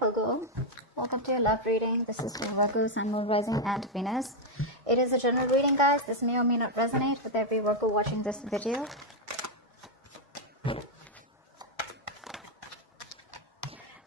Virgo. Welcome to your love reading. This is for Virgo, Sun, Moon, Rising, and Venus. It is a general reading, guys. This may or may not resonate with every Virgo watching this video.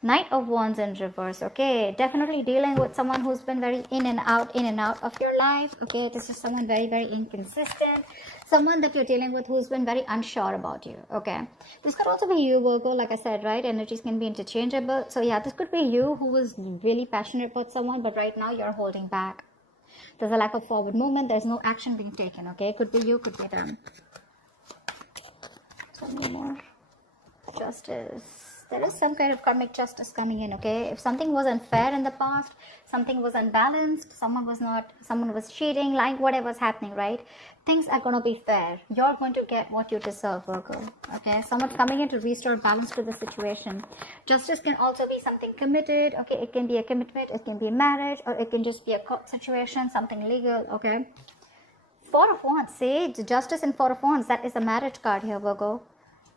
Knight of Wands in reverse. Okay, definitely dealing with someone who's been very in and out of your life. Okay, this is someone very, very inconsistent. Someone that you're dealing with who's been very unsure about you. Okay, this could also be you, Virgo. Like I said, right? Energies can be interchangeable. So yeah, this could be you who was really passionate about someone, but right now you're holding back. There's a lack of forward movement. There's no action being taken. Okay, could be you, could be them. Tell me more. Justice. There is some kind of karmic justice coming in, okay? If something was unfair in the past, something was unbalanced, someone was cheating, lying, whatever's happening, right? Things are going to be fair. You're going to get what you deserve, Virgo, okay? Someone's coming in to restore balance to the situation. Justice can also be something committed, okay? It can be a commitment, it can be a marriage, or it can just be a court situation, something legal, okay? Four of Wands, see? The Justice and Four of Wands, that is a marriage card here, Virgo.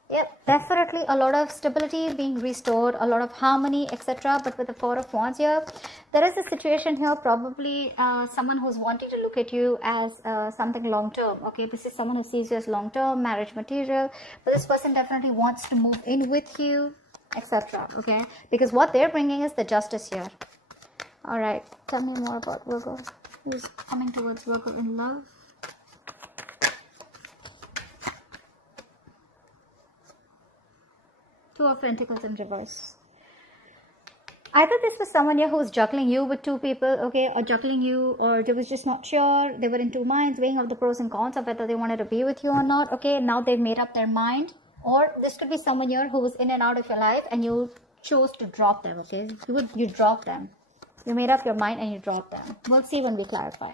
Yep, definitely a lot of stability being restored, a lot of harmony, etc. But with the Four of Wands here, there is a situation here, probably someone who's wanting to look at you as something long-term. Okay, this is someone who sees you as long-term, marriage material. But this person definitely wants to move in with you, etc. Okay, because what they're bringing is the justice here. All right, tell me more about Virgo. Who's coming towards Virgo in love? Two of Pentacles in reverse. Either this was someone here who was juggling you with two people, okay, or juggling you, or they was just not sure. They were in two minds, weighing up the pros and cons of whether they wanted to be with you or not, okay. Now they've made up their mind. Or this could be someone here who was in and out of your life and you chose to drop them, okay. You drop them. You made up your mind and you drop them. We'll see when we clarify.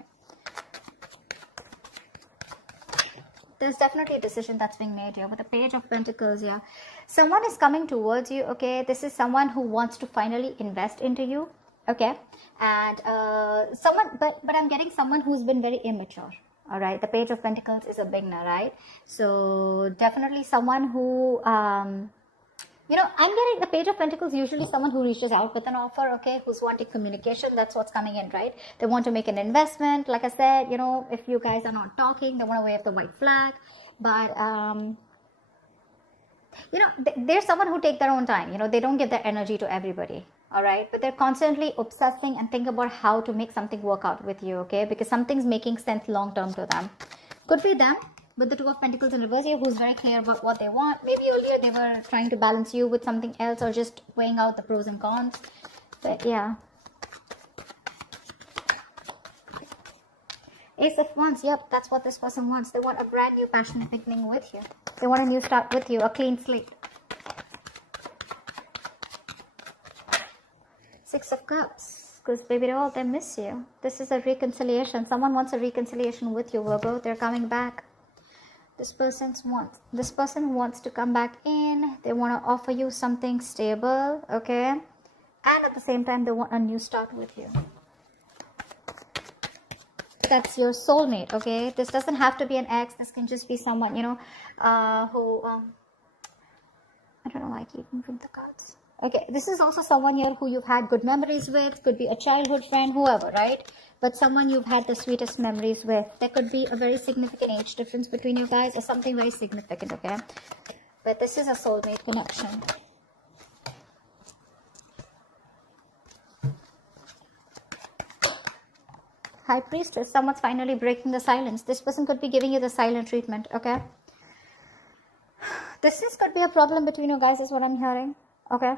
There's definitely a decision that's being made here with the Page of Pentacles here. Someone is coming towards you, okay. This is someone who wants to finally invest into you, okay. And but I'm getting someone who's been very immature, all right. The Page of Pentacles is a beginner, right? So definitely someone who you know, I'm getting the Page of Pentacles, usually someone who reaches out with an offer, okay, who's wanting communication. That's what's coming in, right? They want to make an investment. Like I said, you know, if you guys are not talking, they want to wave the white flag. But, you know, there's someone who take their own time. You know, they don't give their energy to everybody, all right? But they're constantly obsessing and think about how to make something work out with you, okay? Because something's making sense long-term to them. Could be them. With the Two of Pentacles in reverse here, who's very clear about what they want. Maybe earlier they were trying to balance you with something else or just weighing out the pros and cons. But yeah. Ace of Wands, yep, that's what this person wants. They want a brand new passionate beginning with you. They want a new start with you, a clean slate. Six of Cups. Because baby doll, they miss you. This is a reconciliation. Someone wants a reconciliation with you, Virgo. They're coming back. This person wants to come back in. They want to offer you something stable, okay, and at the same time they want a new start with you. That's your soulmate, okay. This doesn't have to be an ex. This can just be someone, you know, who I don't know why I keep moving the cards. Okay, this is also someone here who you've had good memories with. Could be a childhood friend, whoever, right? But someone you've had the sweetest memories with. There could be a very significant age difference between you guys or something very significant, okay? But this is a soulmate connection. High Priestess, someone's finally breaking the silence. This person could be giving you the silent treatment, okay? This could be a problem between you guys is what I'm hearing, okay?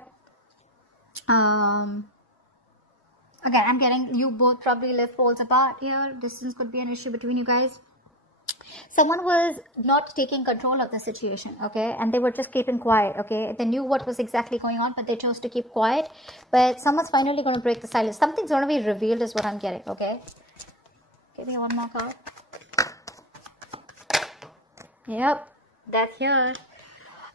Again, I'm getting you both probably live poles apart here. Distance could be an issue between you guys. Someone was not taking control of the situation, okay, and they were just keeping quiet, okay. They knew what was exactly going on, but they chose to keep quiet. But someone's finally going to break the silence. Something's going to be revealed is what I'm getting, okay. Give me one more card. Yep, that's here.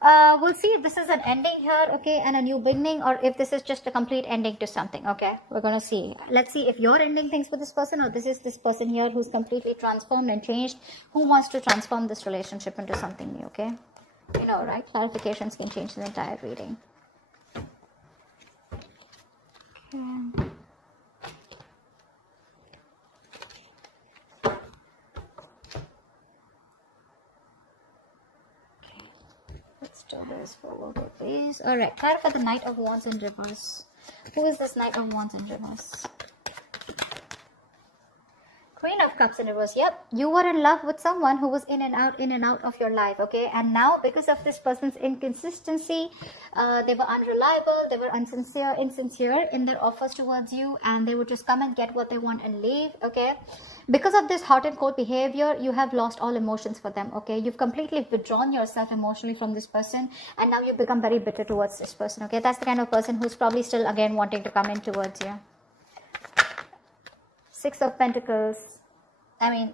We'll see if this is an ending here, okay, and a new beginning, or if this is just a complete ending to something, okay. We're gonna see. Let's see if you're ending things with this person, or this is this person here who's completely transformed and changed, who wants to transform this relationship into something new, okay. You know, right? Clarifications can change the entire reading. Yeah. Let's do this forward, please. Alright, card for the Knight of Wands in reverse. Who is this Knight of Wands in reverse? Queen of Cups in reverse. Yep, you were in love with someone who was in and out of your life, okay? And now, because of this person's inconsistency, they were unreliable, they were insincere in their offers towards you, and they would just come and get what they want and leave, okay? Because of this hot and cold behavior, you have lost all emotions for them, okay? You've completely withdrawn yourself emotionally from this person, and now you've become very bitter towards this person, okay? That's the kind of person who's probably still, again, wanting to come in towards you. Six of Pentacles. I mean,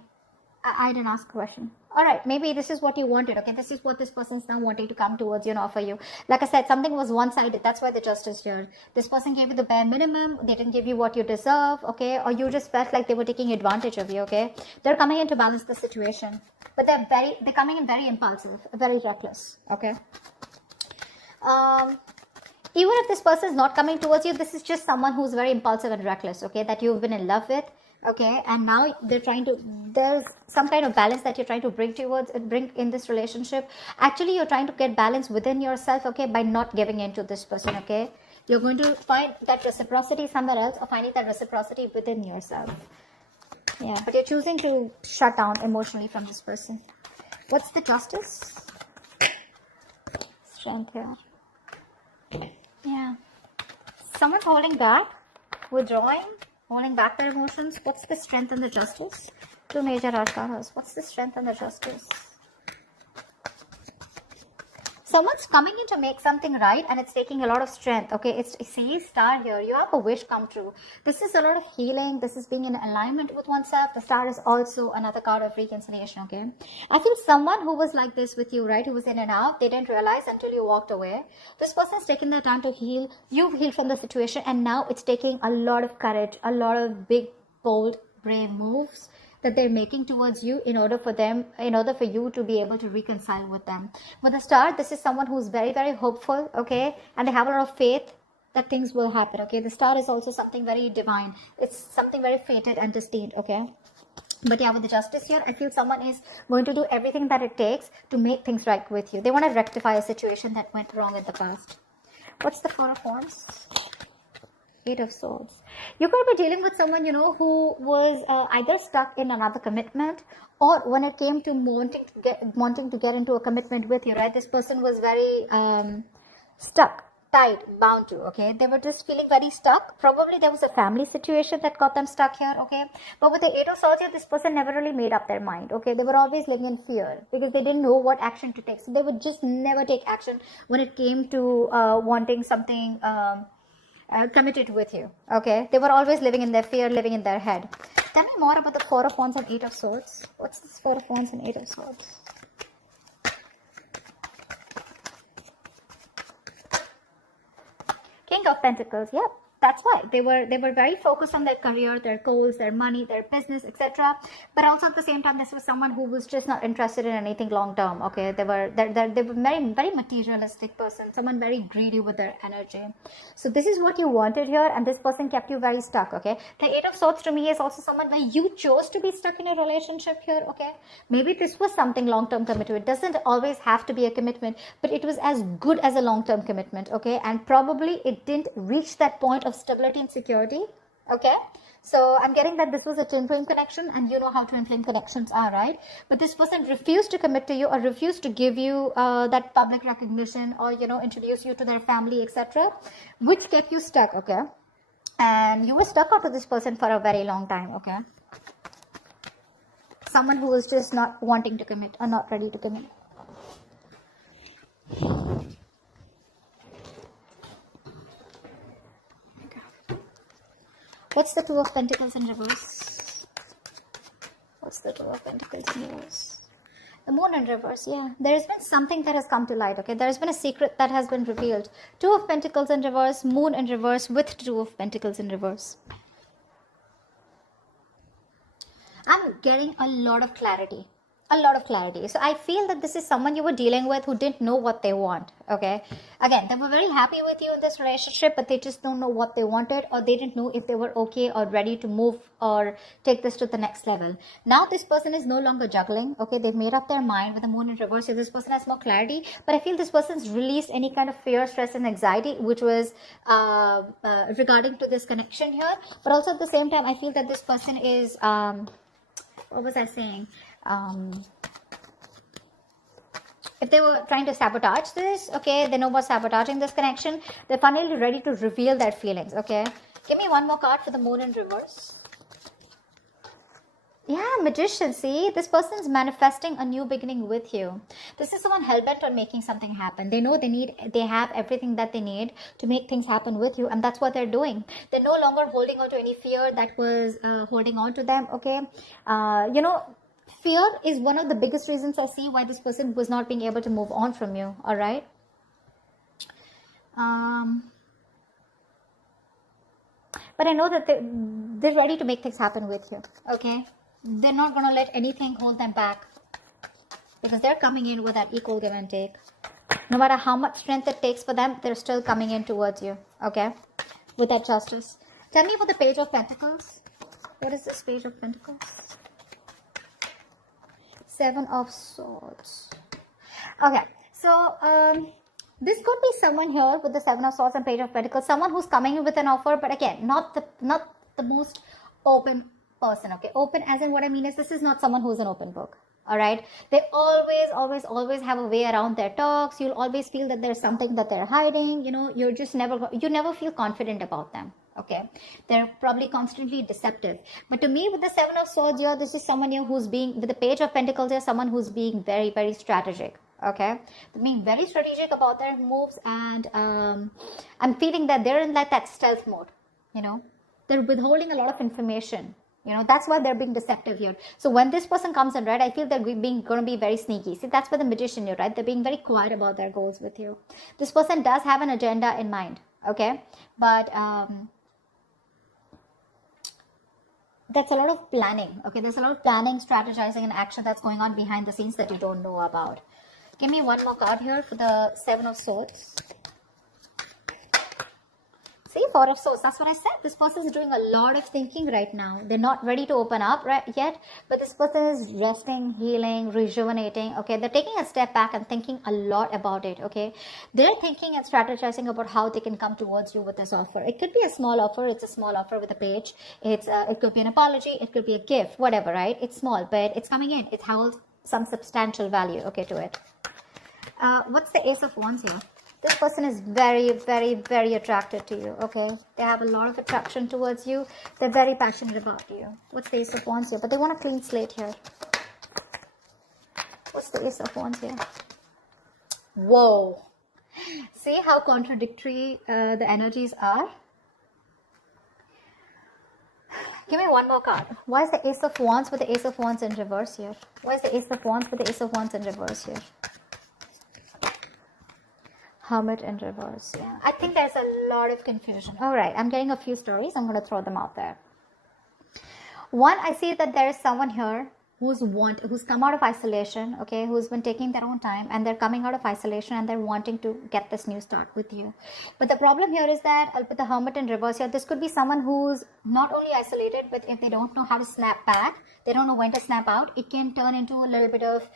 I didn't ask a question. Alright, maybe this is what you wanted, okay? This is what this person's now wanting to come towards you and offer you. Like I said, something was one-sided. That's why the Justice here. This person gave you the bare minimum. They didn't give you what you deserve, okay? Or you just felt like they were taking advantage of you, okay? They're coming in to balance the situation. But they're coming in very impulsive, very reckless, okay? Even if this person is not coming towards you, this is just someone who's very impulsive and reckless, okay, that you've been in love with, okay, and now there's some kind of balance that you're trying to bring in this relationship. Actually, you're trying to get balance within yourself, okay, by not giving in to this person, okay. You're going to find that reciprocity somewhere else, or finding that reciprocity within yourself. Yeah, but you're choosing to shut down emotionally from this person. What's the Justice? Strength here. Yeah, someone's holding back, withdrawing, holding back their emotions. What's the Strength and the Justice? Two major arcanas. What's the Strength and the Justice? Someone's coming in to make something right, and it's taking a lot of strength, okay? See, Star here, you have a wish come true. This is a lot of healing. This is being in alignment with oneself. The Star is also another card of reconciliation, okay? I feel someone who was like this with you, right, who was in and out, they didn't realize until you walked away. This person's taken their time to heal. You've healed from the situation, and now it's taking a lot of courage, a lot of big, bold, brave moves that they're making towards you in order for you to be able to reconcile with them. With the Star, this is someone who's very, very hopeful, okay, and they have a lot of faith that things will happen, okay. The Star is also something very divine. It's something very fated and destined, okay. But yeah, with the Justice here, I feel someone is going to do everything that it takes to make things right with you. They want to rectify a situation that went wrong in the past. What's the Four of Wands? Eight of Swords. You could be dealing with someone, who was either stuck in another commitment, or when it came to wanting to get into a commitment with you, right? This person was very stuck, tied, bound to, okay? They were just feeling very stuck. Probably there was a family situation that got them stuck here, okay? But with the Eight of Swords here, this person never really made up their mind, okay? They were always living in fear because they didn't know what action to take. So they would just never take action when it came to wanting something committed with you, okay? They were always living in their fear, living in their head. Tell me more about the Four of Wands and Eight of Swords. What's this Four of Wands and Eight of Swords? King of Pentacles. Yep, that's why they were very focused on their career, their goals, their money, their business, etc. But also at the same time, this was someone who was just not interested in anything long term, okay? They were very, very materialistic person, someone very greedy with their energy. So this is what you wanted here, and this person kept you very stuck, okay? The Eight of Swords to me is also someone where you chose to be stuck in a relationship here, okay? Maybe this was something long-term commitment. It doesn't always have to be a commitment, but it was as good as a long-term commitment, okay? And probably it didn't reach that point of stability and security, okay? So I'm getting that this was a twin flame connection, and you know how twin flame connections are, right? But this person refused to commit to you, or refused to give you that public recognition, or introduce you to their family, etc., which kept you stuck, okay? And you were stuck onto this person for a very long time, okay? Someone who was just not wanting to commit, or not ready to commit. What's the Two of Pentacles in reverse? What's the Two of Pentacles in reverse? The Moon in reverse, yeah. There has been something that has come to light, okay? There has been a secret that has been revealed. Two of Pentacles in reverse, Moon in reverse with Two of Pentacles in reverse. I'm getting a lot of clarity. a lot of clarity. So I feel that this is someone you were dealing with who didn't know what they want. Okay, again, they were very happy with you in this relationship, but they just don't know what they wanted, or they didn't know if they were okay or ready to move or take this to the next level. Now this person is no longer juggling. Okay, they've made up their mind with the moon in reverse. So this person has more clarity, but I feel this person's released any kind of fear, stress and anxiety which was regarding to this connection here. But also at the same time, I feel that this person is what was I saying? If they were trying to sabotage this, okay, they know about sabotaging this connection. They're finally ready to reveal their feelings. Okay, give me one more card for the moon in reverse. Yeah, Magician. See, this person's manifesting a new beginning with you. This is someone hell-bent on making something happen. They know they have everything that they need to make things happen with you, and that's what they're doing. They're no longer holding on to any fear that was holding on to them. Okay, you know, fear is one of the biggest reasons I see why this person was not being able to move on from you. All right. But I know that they're ready to make things happen with you. Okay. They're not going to let anything hold them back, because they're coming in with that equal give and take. No matter how much strength it takes for them, they're still coming in towards you. Okay. With that justice. Tell me about the Page of Pentacles. What is this Page of Pentacles? Seven of Swords. Okay, so this could be someone here with the Seven of Swords and Page of Pentacles, someone who's coming in with an offer, but again, not the most open person. Okay, open as in what I mean is this is not someone who's an open book. All right, they always have a way around their talks. You'll always feel that there's something that they're hiding. You know, you never feel confident about them. Okay, they're probably constantly deceptive. But to me, with the Seven of Swords here, this is someone here who's being, with the Page of Pentacles here, someone who's being very, very strategic. Okay, they're being very strategic about their moves, and I'm feeling that they're in like that stealth mode. You know, they're withholding a lot of information. You know, that's why they're being deceptive here. So when this person comes in, right, I feel they're going to be very sneaky. See, that's where the Magician here, right? They're being very quiet about their goals with you. This person does have an agenda in mind. Okay, but that's a lot of planning. Okay, there's a lot of planning, strategizing and action that's going on behind the scenes that you don't know about. Give me one more card here for the Seven of Swords. See, Four of Swords. That's what I said. This person is doing a lot of thinking right now. They're not ready to open up yet, but this person is resting, healing, rejuvenating. Okay, they're taking a step back and thinking a lot about it. Okay, they're thinking and strategizing about how they can come towards you with this offer. It could be a small offer. It's a small offer with a page. It could be an apology. It could be a gift. Whatever, right? It's small, but it's coming in. It holds some substantial value. Okay, to it. What's the Ace of Wands here? This person is very, very, very attracted to you. Okay, they have a lot of attraction towards you. They're very passionate about you. What's the Ace of Wands here? But they want a clean slate here. What's the Ace of Wands here? Whoa. See how contradictory the energies are? Give me one more card. Why is the Ace of Wands with the Ace of Wands in reverse here? Why is the Ace of Wands with the Ace of Wands in reverse here? Hermit in reverse. Yeah, I think there's a lot of confusion. All right, I'm getting a few stories. I'm going to throw them out there. One, I see that there is someone here who's come out of isolation, okay, who's been taking their own time, and they're coming out of isolation and they're wanting to get this new start with you. But the problem here is that with the Hermit in reverse here, this could be someone who's not only isolated, but if they don't know how to snap back, they don't know when to snap out, it can turn into a little bit of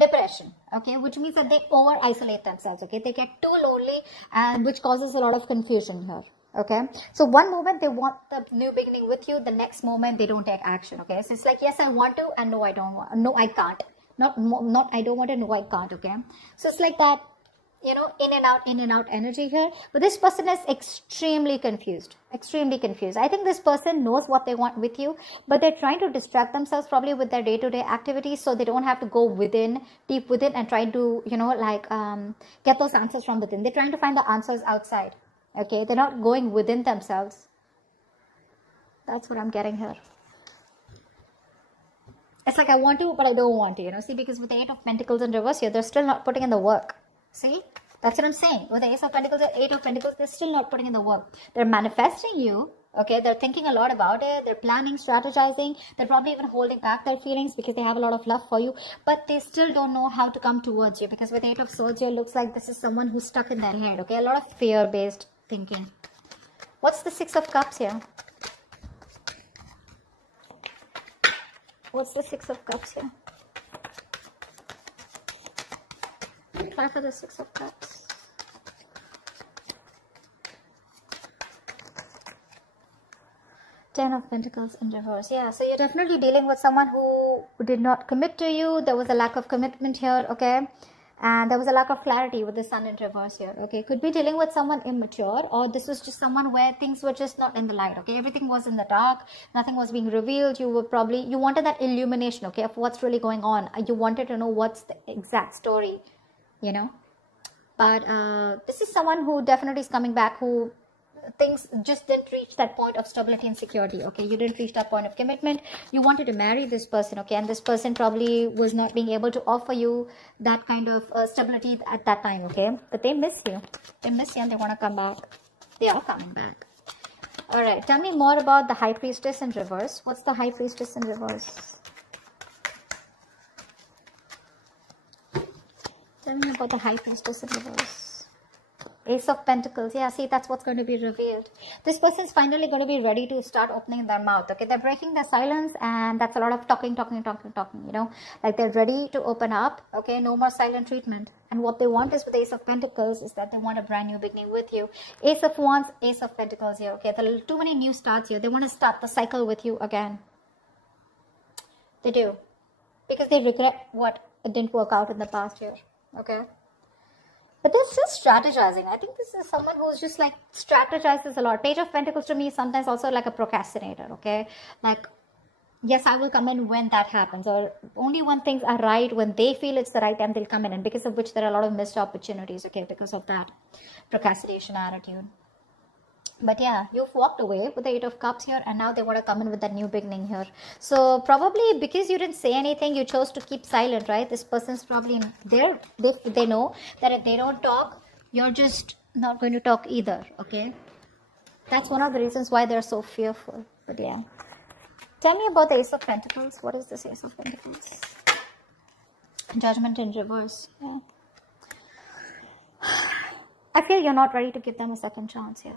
depression, okay, which means that they over isolate themselves. Okay, they get too lonely, and which causes a lot of confusion here. Okay, so one moment they want the new beginning with you, the next moment they don't take action. Okay, so it's like, yes, I want to, and no, I don't want, no, I can't, not I don't want to, no, I can't. Okay, so it's like that, you know, in and out energy here. But this person is extremely confused. I think this person knows what they want with you, but they're trying to distract themselves probably with their day-to-day activities, so they don't have to go deep within and try to, you know, like get those answers from within. They're trying to find the answers outside. Okay, they're not going within themselves. That's what I'm getting here. It's like I want to, but I don't want to, you know. See, because with the Eight of Pentacles in reverse here, they're still not putting in the work. See, that's what I'm saying. With the Ace of Pentacles, the Eight of Pentacles, they're still not putting in the work. They're manifesting you, Okay, they're thinking a lot about it. They're planning, strategizing. They're probably even holding back their feelings because they have a lot of love for you. But they still don't know how to come towards you, because with Eight of Swords here, looks like this is someone who's stuck in their head. Okay, a lot of fear-based thinking. What's the Six of Cups here? What's the Six of Cups here? Try for the Six of Cups. Ten of Pentacles in reverse. Yeah, so you're definitely dealing with someone who did not commit to you. There was a lack of commitment here, okay? And there was a lack of clarity with the Sun in reverse here, okay? Could be dealing with someone immature, or this was just someone where things were just not in the light, okay? Everything was in the dark. Nothing was being revealed. You wanted that illumination, okay, of what's really going on. You wanted to know what's the exact story, you know? But this is someone who definitely is coming back, who things just didn't reach that point of stability and security, okay? You didn't reach that point of commitment. You wanted to marry this person, okay? And this person probably was not being able to offer you that kind of stability at that time, okay? But they miss you. They miss you and they want to come back. They are coming back. All right, tell me more about the High Priestess in reverse. What's the High Priestess in reverse? Tell me about the High Priestess in reverse. Ace of Pentacles. Yeah, see, that's what's going to be revealed. This person's finally going to be ready to start opening their mouth, okay? They're breaking their silence, and that's a lot of talking, you know? Like, they're ready to open up, okay? No more silent treatment. And what they want is, with Ace of Pentacles, is that they want a brand new beginning with you. Ace of Wands, Ace of Pentacles here, okay? There are too many new starts here. They want to start the cycle with you again. They do. Because they regret what it didn't work out in the past year, okay? But they're still strategizing. I think this is someone who's just like strategizes a lot. Page of Pentacles to me is sometimes also like a procrastinator, okay? Like, yes, I will come in when that happens. Or only when things are right, when they feel it's the right time, they'll come in. And because of which there are a lot of missed opportunities, okay? Because of that procrastination attitude. But yeah, you've walked away with the Eight of Cups here, and now they want to come in with that new beginning here. So probably because you didn't say anything, you chose to keep silent, right? This person's probably there. They know that if they don't talk, you're just not going to talk either, okay? That's one of the reasons why they're so fearful. But yeah. Tell me about the Ace of Pentacles. What is this Ace of Pentacles? Judgment in reverse. Yeah. I feel you're not ready to give them a second chance here.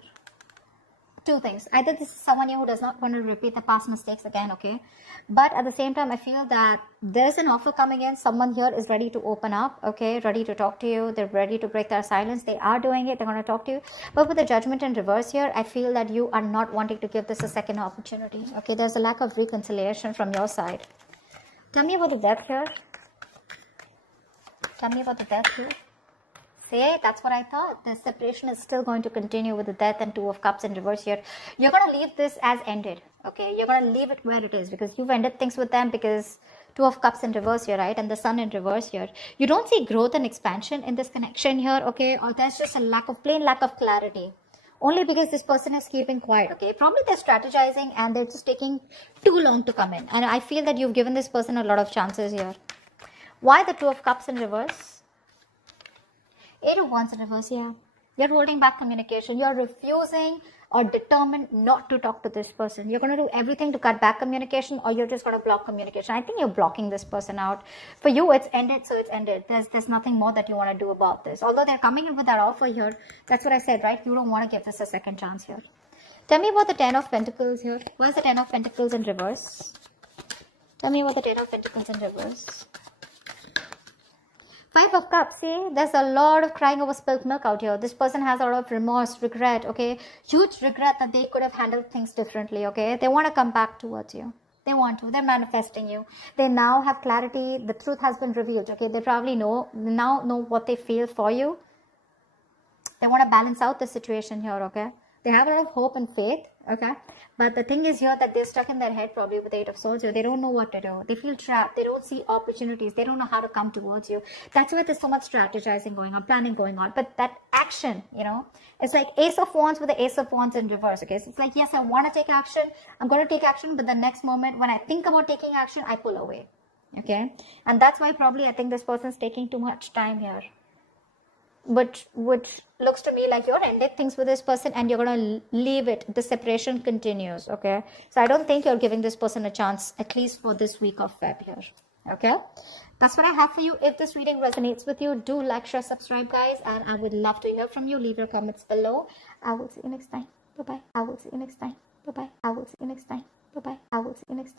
Two things. Either this is someone who does not want to repeat the past mistakes again, okay? But at the same time, I feel that there's an offer coming in. Someone here is ready to open up, okay? Ready to talk to you. They're ready to break their silence. They are doing it. They're going to talk to you. But with the Judgment in reverse here, I feel that you are not wanting to give this a second opportunity, okay? There's a lack of reconciliation from your side. Tell me about the Death here. Tell me about the Death here. See, that's what I thought. The separation is still going to continue with the Death and Two of Cups in reverse here. You're going to leave this as ended, okay? You're going to leave it where it is, because you've ended things with them, because Two of Cups in reverse here, right? And the Sun in reverse here. You don't see growth and expansion in this connection here, okay? Or there's just a plain lack of clarity. Only because this person is keeping quiet, okay? Probably they're strategizing and they're just taking too long to come in. And I feel that you've given this person a lot of chances here. Why the Two of Cups in reverse? Eight of Wands in reverse, yeah. You're holding back communication. You're refusing or determined not to talk to this person. You're going to do everything to cut back communication, or you're just going to block communication. I think you're blocking this person out. For you, it's ended, so it's ended. There's nothing more that you want to do about this. Although they're coming in with that offer here, that's what I said, right? You don't want to give this a second chance here. Tell me about the Ten of Pentacles here. Where's the Ten of Pentacles in reverse? Tell me about the Ten of Pentacles in reverse. Five of Cups, see, there's a lot of crying over spilled milk out here. This person has a lot of remorse, regret, okay? Huge regret that they could have handled things differently, okay? They want to come back towards you. They want to. They're manifesting you. They now have clarity. The truth has been revealed, okay? They probably now know what they feel for you. They want to balance out the situation here, okay? They have a lot of hope and faith, okay? But the thing is here that they're stuck in their head probably with the Eight of Swords. They don't know what to do. They feel trapped. They don't see opportunities. They don't know how to come towards you. That's why there's so much strategizing going on, planning going on. But that action, you know, it's like Ace of Wands with the Ace of Wands in reverse, okay? So it's like, yes, I want to take action. I'm going to take action. But the next moment when I think about taking action, I pull away, okay? And that's why probably I think this person's taking too much time here. which looks to me like you're ending things with this person and you're going to leave it. The separation continues. Okay, so I don't think you're giving this person a chance, at least for this week of Feb here. Okay, that's what I have for you. If this reading resonates with you, do like, share, subscribe, guys, and I would love to hear from you. Leave your comments below. I will see you next time. Bye bye. I will see you next time. Bye bye. I will see you next time. Bye bye. I will see you next time.